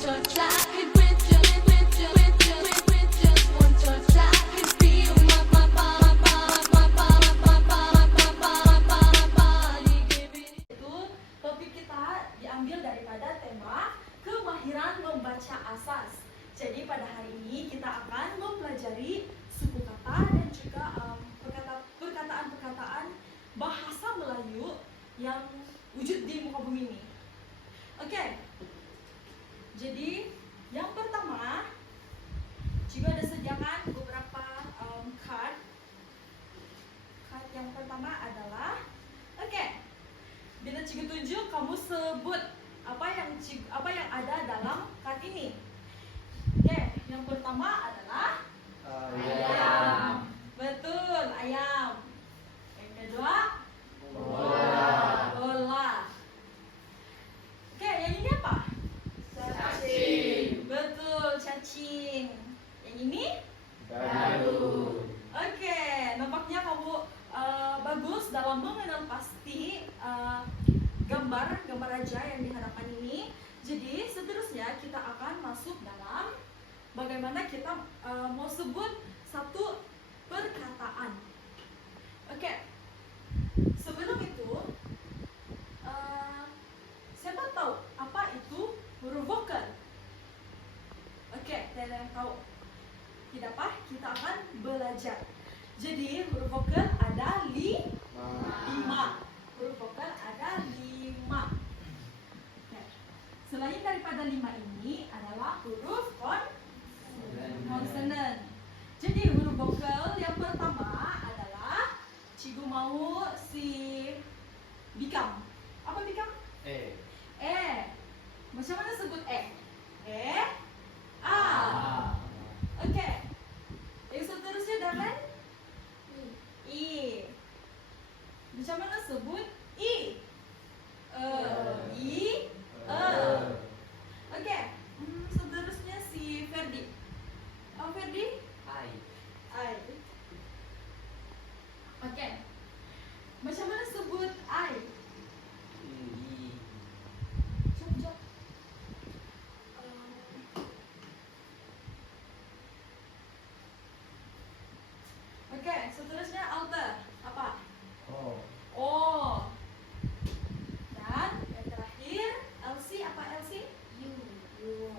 touch, I could with just one touch, I could feel my body giving. Itu topik kita diambil daripada tema kemahiran membaca asas. Jadi pada hari ini kita akan mempelajari suku kata dan juga perkataan-perkataan bahasa Melayu yang wujud di muka bumi ini. Oke. Jadi yang pertama, juga ada sediakan beberapa card. Card yang pertama adalah, bila Cikgu tunjuk, kamu sebut apa yang ada dalam card ini. Yang pertama adalah ayam. Betul, ayam. Yang kedua, bola. Yang ini apa? Cacing. Betul, cacing. Yang ini? Gaduh. Nampaknya kamu bagus dalam mengenal pasti gambar aja yang diharapkan ini. Jadi seterusnya kita akan masuk dalam bagaimana kita mau sebut satu perkataan. Sebelum itu, siapa tahu apa itu huruf vokal? Tidak ada yang tahu. Tidak apa? Kita akan belajar. Jadi huruf vokal ada 5. Huruf vokal ada 5. Selain daripada 5 ini adalah huruf konsonan. Jadi huruf vokal yang pertama adalah Cikgu mau si Bikam. Apa Bikam? Macam mana sebut A. Yang seterusnya dengan I. Macam mana sebut I? Seterusnya si Ferdi. Apa Ferdi? I. Macam mana sebut I? Jom. Seterusnya Alter. Apa? O. Dan yang terakhir LC. Apa LC? U.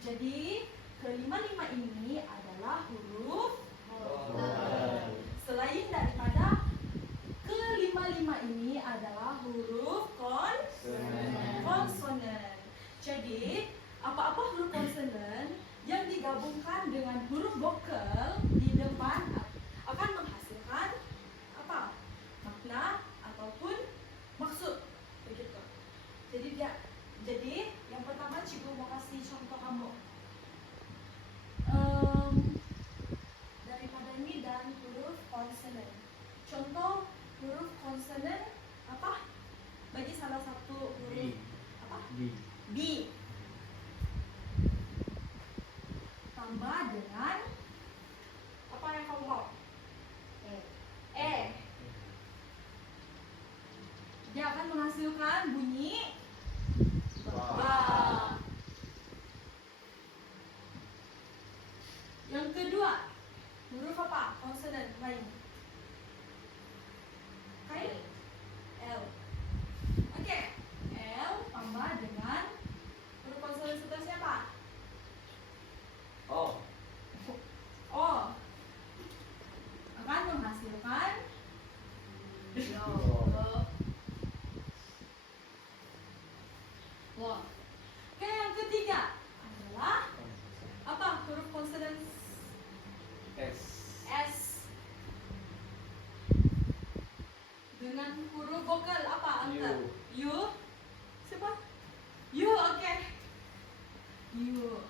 Jadi kelima-lima ini adalah huruf vokal. Selain daripada kelima-lima ini adalah huruf konsonan. Jadi apa-apa huruf konsonan yang digabungkan dengan huruf vokal di depan akan menghasilkan apa? Makna ataupun maksud, begitu. Jadi yang pertama Cikgu mau kasih contoh kamu daripada ini dan huruf konsonan. Contoh huruf konsonan apa? Bagi salah satu huruf apa? B. Tambah dengan apa yang kamu mau? E. Dia akan menghasilkan bunyi ba. Yang kedua, huruf apa? Konsonan lain. L. L tambah dengan huruf konsonan seterusnya apa? O. Akan menghasilkan lo. Yang ketiga adalah apa? Huruf konsonan S. Dengan huruf vokal apa? Angka? U. Siapa? U. U.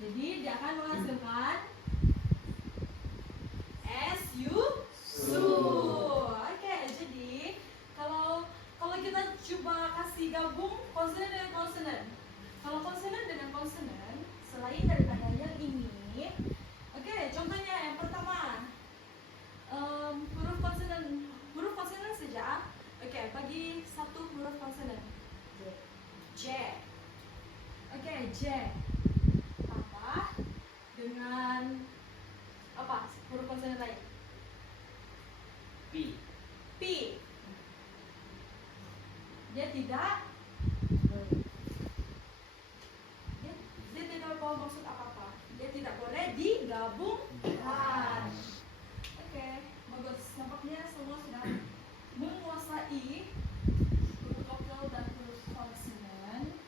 Jadi dia akan menghasilkan SU. Jadi kalau kita coba kasih gabung konsonan dengan konsonan. Kalau konsonan dengan konsonan, selain daripada yang ini, contohnya yang pertama huruf konsonan saja. Bagi satu huruf konsonan J. ejek. Tambah dengan apa? Huruf konsonan lain. Pi. Pi. Dia tidak dia tidak bawa maksud apa-apa. Dia tidak boleh digabungkan. Oke, bagus. Nampaknya semua sudah menguasai huruf vokal dan huruf konsonan.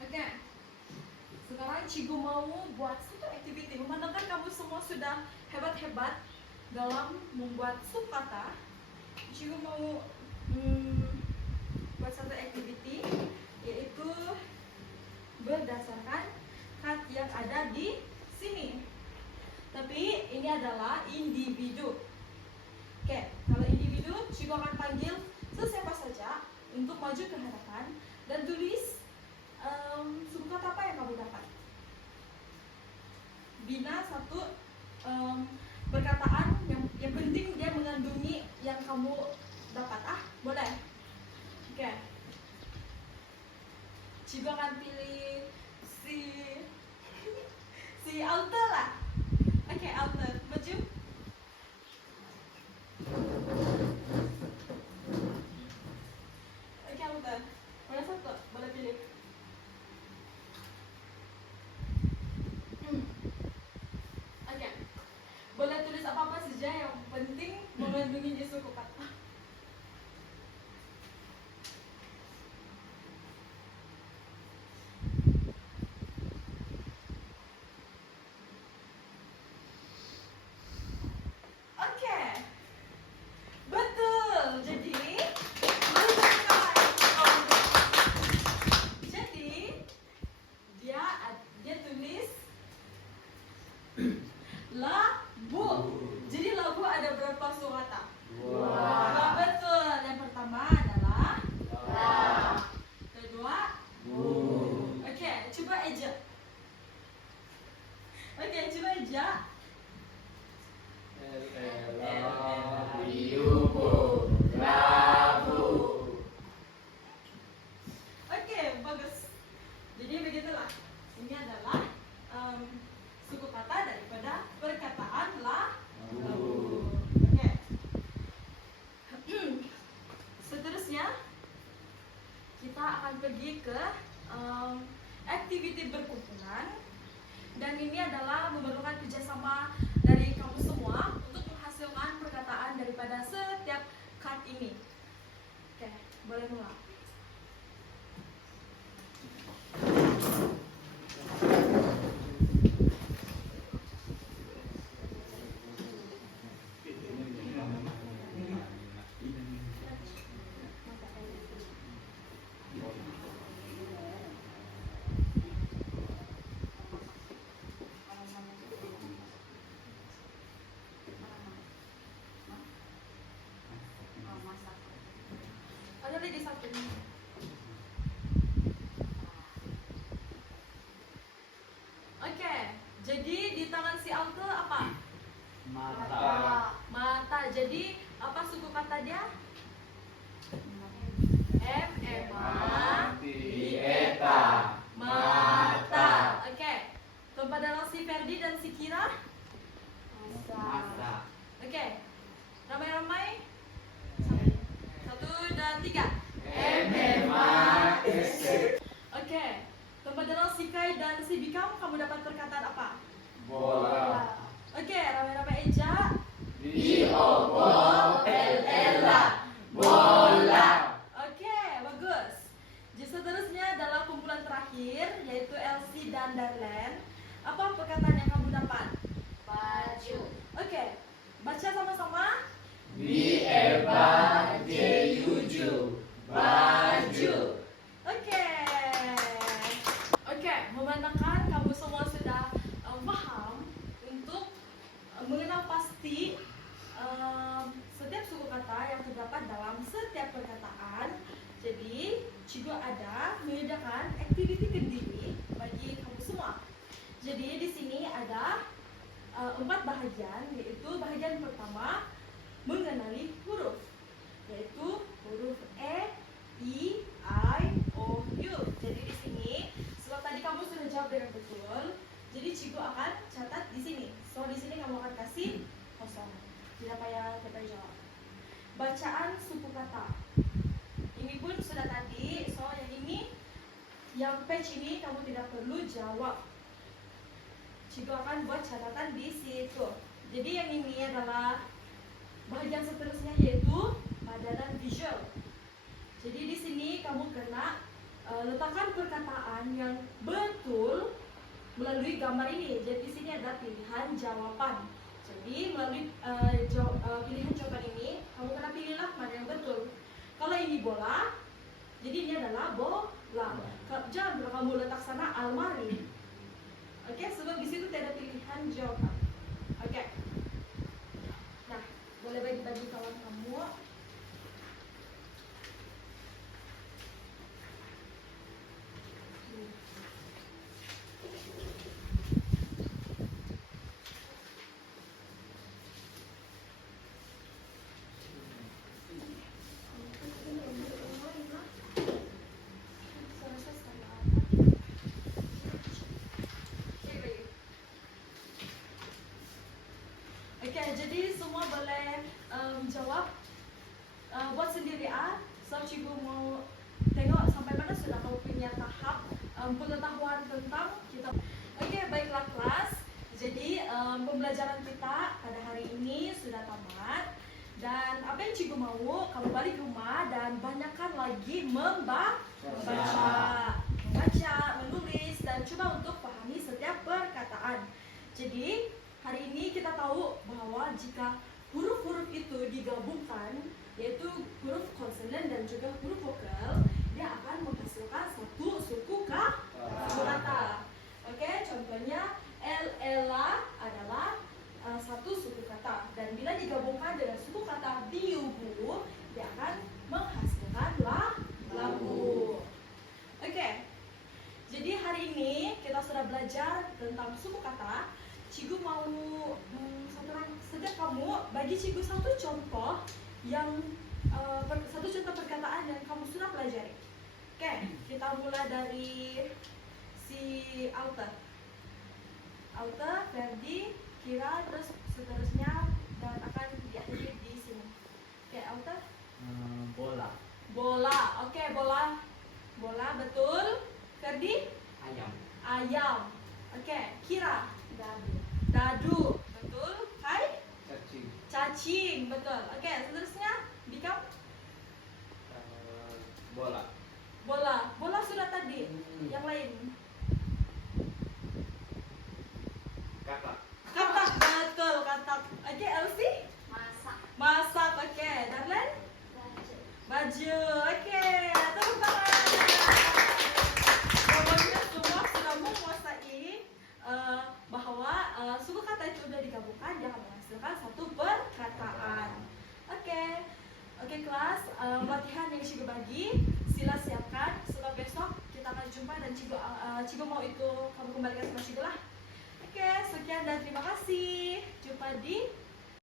Oke, sekarang Cikgu mau buat satu activity. Memandangkan kamu semua sudah hebat-hebat dalam membuat subkata, Cikgu mau buat satu activity, yaitu berdasarkan kat yang ada di sini. Tapi ini adalah individu. Oke, kalau individu, Cikgu akan panggil sesiapa saja untuk maju ke hadapan dan tulis suku kata apa yang kamu dapat. Bina satu perkataan yang penting dia mengandungi yang kamu dapat. Boleh? Oke. Cikgu akan pilih si Alta lah. Oke, Alta, maju. Oke, Alta. Mana satu? Boleh pilih. Oke. Boleh tulis apa-apa saja yang penting mengandungi di suku kata. Oke. Betul. Jadi dia tulis labu. Jadi labu ada berapa suku kata? Dua. Betul. Yang pertama adalah La. kedua. Bu. Oke, coba eja. Oke, coba eja. Labu. Labu. Oke, bagus. Jadi begitulah. Ini adalah suku kata daripada perkataan labu. Oke. Seterusnya kita akan pergi ke activity berkumpulan, dan ini adalah memerlukan kerjasama dari kamu semua untuk menghasilkan perkataan daripada setiap kat ini. Oke, boleh mulai. Ada lagi satu. Oke, jadi di tangan si Alta apa? Mata. Mata. Jadi apa suku kata dia? Eta. Mata. Oke. Tempat dalam si Ferdi dan si Kira? Masa. Oke. Ramai-ramai. 1, 2, 3. Oke. Tempat dalam si Kai dan si Bikam, kamu dapat perkataan apa? Bola. Oke, ramai-ramai eja. B-O-O-L-L-A. Bola. Oke, bagus. Jadi seterusnya adalah kumpulan terakhir, yaitu Elsie dan Darlen. Apa perkataan yang kamu dapat? Baju. Oke, baca sama-sama. B-E-B-A-J-U-J. Baju. Oke. Oke, memandangkan kamu semua sudah paham untuk mengenal pasti setiap suku kata yang terdapat dalam setiap perkataan. Jadi, Cikgu ada menyediakan activity kendiri bagi kamu semua. Jadi di sini ada 4 bahagian, yaitu bahagian pertama mengenali huruf, yaitu huruf E, I, O, U. Jadi di sini, sebab tadi kamu sudah jawab dengan betul, jadi cikgu akan catat di sini. So di sini kamu akan kasih kosong, tidak payah jawab. Bacaan suku kata, ini pun sudah tadi. So yang ini, yang page ini kamu tidak perlu jawab. Cikgu akan buat catatan di situ. Jadi yang ini adalah bahagian seterusnya, yaitu padanan visual. Jadi di sini kamu kena letakkan perkataan yang betul melalui gambar ini. Jadi di sini ada pilihan jawaban. Jadi melalui pilihan jawaban ini, kamu kena pilihlah mana yang betul. Kalau ini bola, jadi ini adalah bola. Jangan kamu letak sana almari. Oke, sebab di situ tidak ada pilihan jawaban. Oke. Nah, boleh bagi-bagi kawan kamu. Oke, jadi semua boleh jawab buat sendiri So cikgu mau tengok sampai mana sudah kamu punya tahap pengetahuan tentang kita. Oke, baiklah kelas. Jadi pembelajaran kita pada hari ini sudah tamat. Dan apa yang cikgu mau, kamu balik rumah dan banyakkan lagi membaca, menulis, dan coba untuk pahami setiap perkataan. Jadi hari ini kita tahu bahwa jika huruf-huruf itu digabungkan, yaitu huruf konsonan dan juga huruf vokal, dia akan menghasilkan satu suku kata. Oke, contohnya Ella adalah satu suku kata, dan bila digabungkan dengan suku kata biubu, dia akan menghasilkan lagu. Oke, jadi hari ini kita sudah belajar tentang suku kata. Cikgu mau sedang kamu bagi cikgu satu contoh perkataan yang kamu sudah pelajari. Oke, kita mulai dari si Alta, Ferdi, Kira, terus seterusnya, dan akan diakhiri di sini. Oke, Alta. Bola. Oke, bola betul. Ferdi. Ayam. Oke, Kira. Dadu, betul. Kai? Cacing, betul. Oke, seterusnya Bikam? Bola sudah tadi. Yang lain? Katak, betul, katak. Oke, Elsie? Masak, oke. Darlen? Baju, oke. Tepuk tangan. Pokoknya semua sudah menguasai bahwa suku kata itu sudah digabungkan, dia akan menghasilkan satu perkataan. Oke kelas, latihan yang cikgu bagi, sila siapkan. Sebab besok kita akan jumpa dan cikgu mau itu kamu kembalikan sama cikgu lah. Oke, sekian dan terima kasih. Jumpa di